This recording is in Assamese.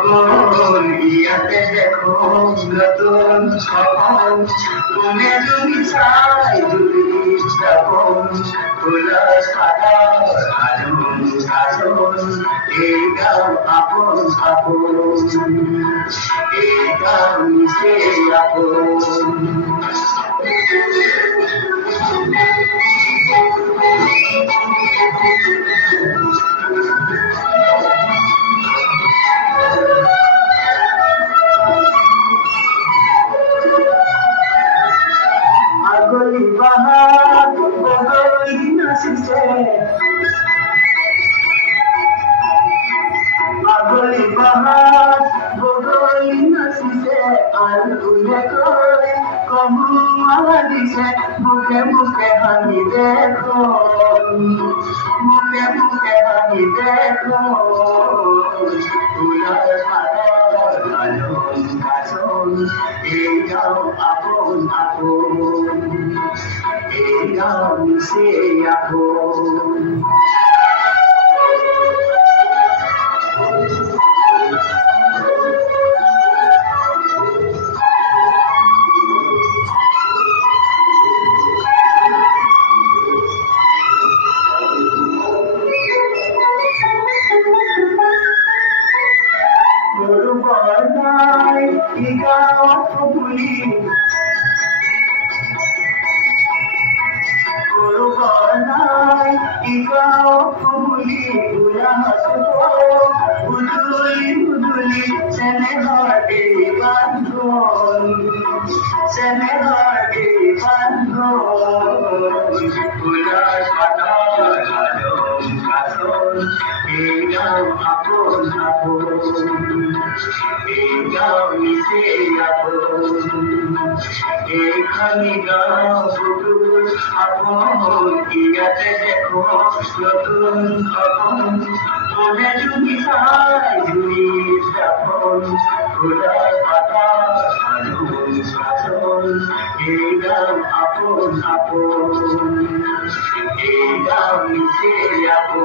আপন ইয়াতে দেখো নতুন স্বপন মনে যদি চাই যদি শ্রাবণ খোলা সাদা আজন সাজন এই গাও আপন আপন এই গাও নিচে আপন Agoli bahar, bagoli nasise. Agoli bahar, bagoli nasise. Alule koi, kamu aladise. Muke muke hani dekho, muke muke hani dekho. Tula pada alon kason, eyao apon apon. Eyao se apon. Banai ikaw pupuli Guru banai ikaw pupuli Ulas ko uduli uduli senehati bandhon senehati bandhon ulas patal alom kason ikaw apon apon Ikaw nice apon, ekhani gaon pukul apon, iyate dekho notun apon, mone jumi sai jumi apon, khula pata alon kason, ikaw apon apon.